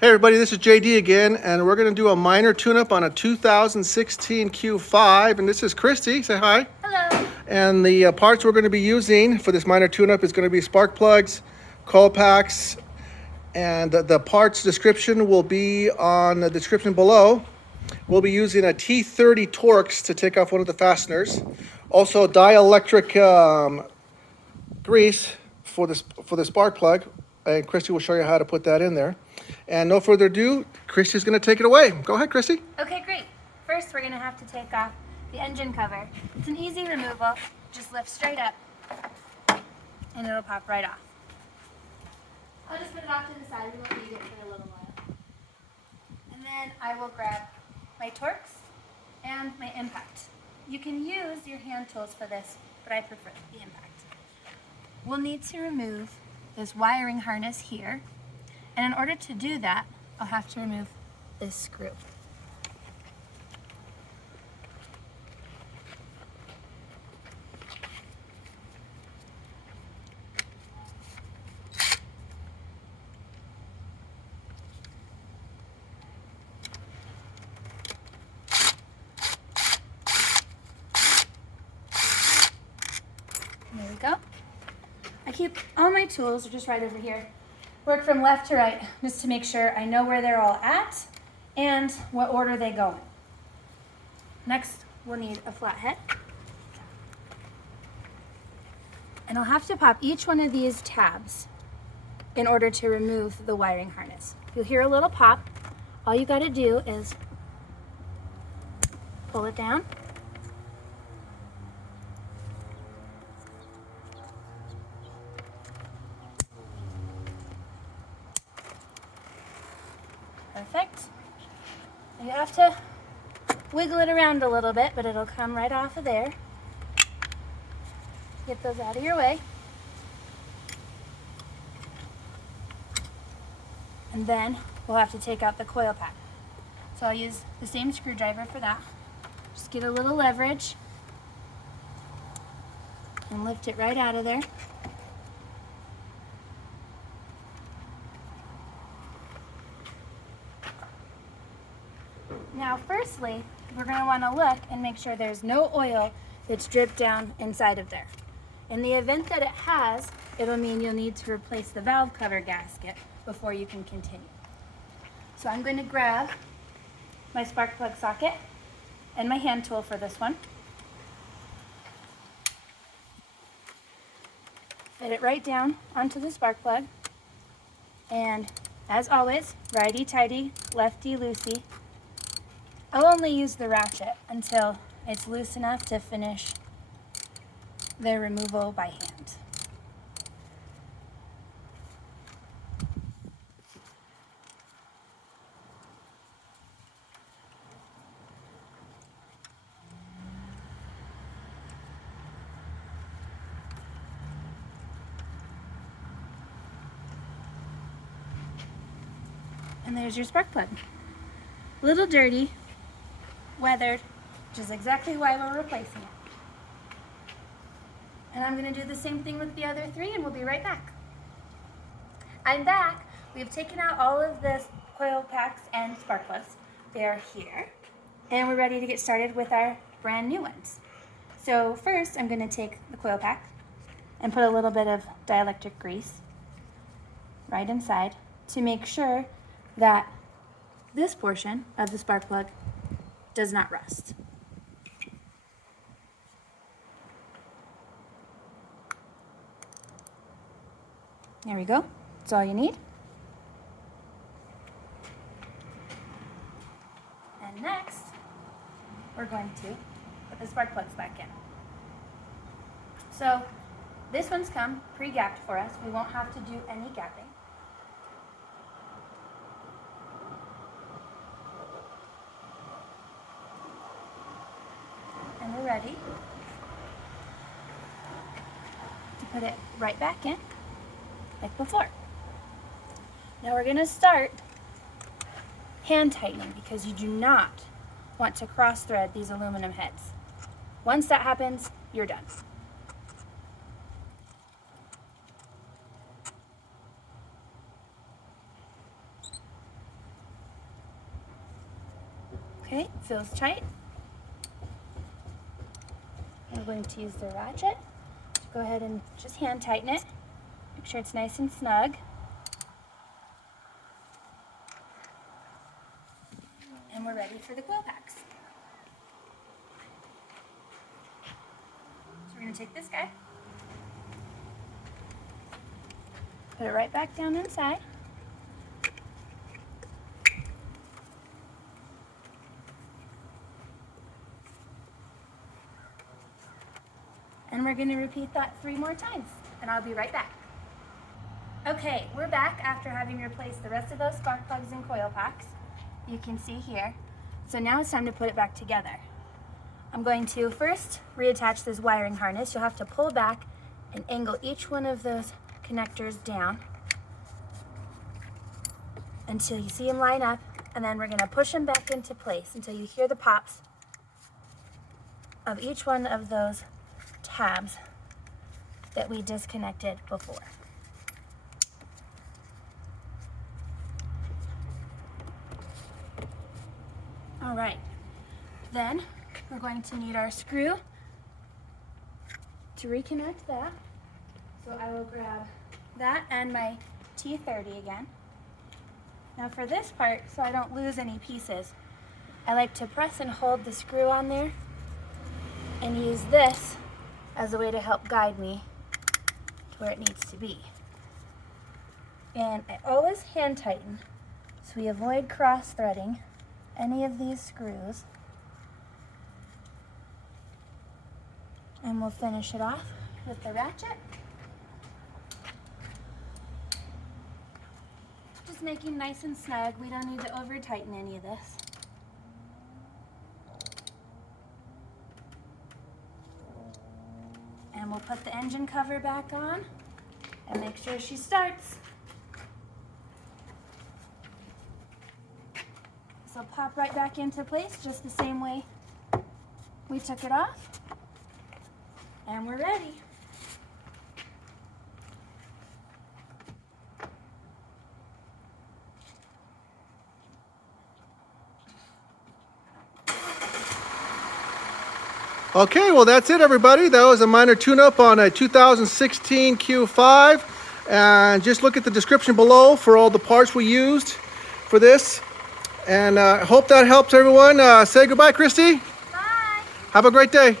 Hey everybody, this is JD again, and we're going to do a minor tune-up on a 2016 Q5, and this is Christy. Say hi. Hello. And the parts we're going to be using for this minor tune-up is going to be spark plugs, coil packs, and the parts description will be on the description below. We'll be using a T30 Torx to take off one of the fasteners. Also dielectric grease for the spark plug, and Christy will show you how to put that in there. And no further ado, Christy's going to take it away. Go ahead, Christy. Okay, great. First, we're going to have to take off the engine cover. It's an easy removal. Just lift straight up, and it'll pop right off. I'll just put it off to the side. We won't need it for a little while. And then I will grab my Torx and my impact. You can use your hand tools for this, but I prefer the impact. We'll need to remove this wiring harness here. And in order to do that, I'll have to remove this screw. There we go. I keep all my tools are just right over here. Work from left to right just to make sure I know where they're all at and what order they go in. Next, we'll need a flathead. And I'll have to pop each one of these tabs in order to remove the wiring harness. You'll hear a little pop. All you gotta do is pull it down. Perfect. You have to wiggle it around a little bit, but it'll come right off of there. Get those out of your way. And then we'll have to take out the coil pack. So I'll use the same screwdriver for that. Just get a little leverage and lift it right out of there. Now, firstly, we're going to want to look and make sure there's no oil that's dripped down inside of there. In the event that it has, it'll mean you'll need to replace the valve cover gasket before you can continue. So I'm going to grab my spark plug socket and my hand tool for this one. Fit it right down onto the spark plug. And as always, righty-tighty, lefty-loosey. I'll only use the ratchet until it's loose enough to finish the removal by hand. And there's your spark plug. A little dirty, weathered, which is exactly why we're replacing it. And I'm going to do the same thing with the other three, and we'll be right back. I'm back. We've taken out all of the coil packs and spark plugs. They are here. And we're ready to get started with our brand new ones. So first, I'm going to take the coil pack and put a little bit of dielectric grease right inside to make sure that this portion of the spark plug does not rust. There we go. That's all you need. And next, we're going to put the spark plugs back in. So this one's come pre-gapped for us. We won't have to do any gapping. And we're ready to put it right back in like before. Now we're going to start hand tightening because you do not want to cross thread these aluminum heads. Once that happens, you're done. Okay, feels tight. We're going to use the ratchet. Go ahead and just hand tighten it. Make sure it's nice and snug. And we're ready for the coil packs. So we're going to take this guy, put it right back down inside. And we're going to repeat that 3 more times, and I'll be right back. Okay, we're back after having replaced the rest of those spark plugs and coil packs. You can see here. So now it's time to put it back together. I'm going to first reattach this wiring harness. You'll have to pull back and angle each one of those connectors down until you see them line up, and then we're going to push them back into place until you hear the pops of each one of those tabs that we disconnected before. All right, then we're going to need our screw to reconnect that. So I will grab that and my T30 again. Now for this part, so I don't lose any pieces, I like to press and hold the screw on there and use this as a way to help guide me to where it needs to be. And I always hand tighten so we avoid cross threading any of these screws. And we'll finish it off with the ratchet. Just making nice and snug. We don't need to over tighten any of this. And we'll put the engine cover back on and make sure she starts. This will pop right back into place just the same way we took it off. And we're ready. Okay, well that's it everybody. That was a minor tune-up on a 2016 Q5. And just look at the description below for all the parts we used for this. And I hope that helps everyone. Say goodbye, Christy. Bye. Have a great day.